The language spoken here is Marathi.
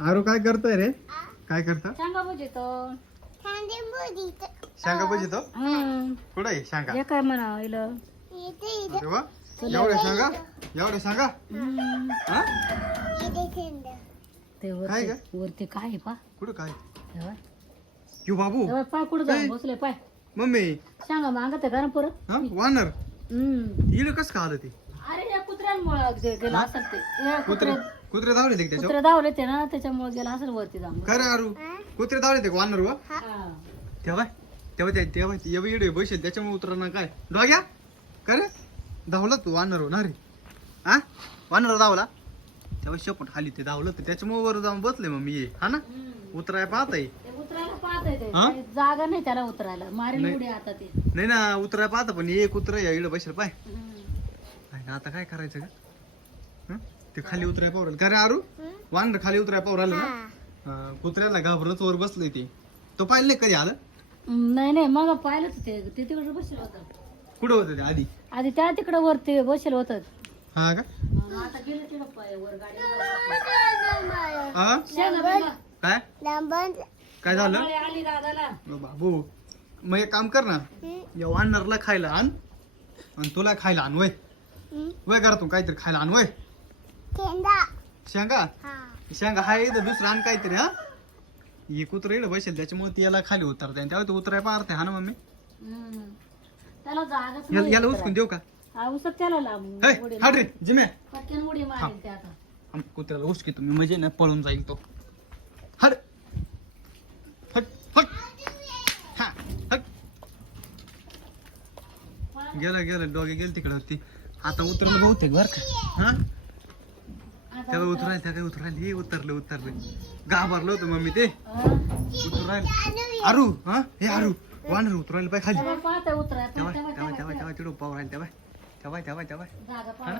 आरू काय करतोय रे? काय करतो? सांगा म्हणजे तो शांगा बजितो कुठे आहे शांगा? हे काय म्हणा इला अरे वा, एवढे शांगा एवढे शांगा हा? ते काय वरती वरती काय आहे पा कुठं काय तेव्हा यू बाबू पाय कुठं जाऊन बसले पाय मम्मी सांगा मागत का ना परत हा वानर इकडे कस का आलं ते? अरे या कुत्र्यांमुळे गेला असेल ते या कुत्रे कुत्रे धावले ते त्याच्यावर कुत्रे धावले ते ना त्याच्यामुळे गेला असेल वरती जाऊन काय रे आरू कुत्रे धावले ते वानर वा हा. तेव्हा तेव्हा एवढे इडे बसेल त्याच्यामुळे उतरणार काय डॉग्या काय रे धावला तू वानर ना रे हा वानर धावला तेव्हा शेपट खाली ते धावलं तर त्याच्यामुळे वर जाऊन बसले मग मी हा ना उतराय पाहत आहे ते उतरायला पाहतंय ते हा? काही जागा नाही त्याला उतरायला मारेल नाही. उडी आता ते नाही ना उतराय पाहत पण एक उतर या इकडे बसेल पाय हम्म. आहे ना आता काय करायचं का हं? ते खाली उतराय पावर का रे आरू वानर खाली उतराय पावर आलं ना हा, कुत्र्याला घाबरत वर बसलंय ते तो पाहिलं नाही कधी आलं नाही नाही मग पाहिलं ते तिकडे बसेल होतं कुठं होतं ते आधी आधी त्या तिकडे वरती बसेल होतं हा का आता गेलं तिकडं पाय वर गाडी हा काय काय झालं आली दादाला ओ बाबू मग एक काम कर ना या वानरला खायला आण आणि तुला खायला आण वय वय करा तू काहीतरी खायला आण वय शेंगा शेंगा हा इथं दुसरं आण काहीतरी हा हे कुत्र इकडे बसेल त्याच्यामुळे ती याला खाली उतरते आणि तेव्हा तू उतराय पाहते हा ना मम्मी त्याला जागाच याला नाही याला उचकून देऊ का औषध त्याला लांब हे उडी हाड रे जिम्या पटकन उडी मारेल ते आता कुत्र्याला उचकी तुम्ही म्हणजे ना पळून जाईल तो हड हट हट हा हट गेला डॉगी गेल तिकडे होती आता उतरलं बहुतेक बर का हा त्याला उतरायला त्या काय उतरायला हे उतरले घाबरलं होतं मम्मी ते उतरायला आरू हा हे आरू वानर उतरायला पाय खाली पाहता उतराय तेव्हा तिकडं पाव राहील तेव्हा जागा पाहायला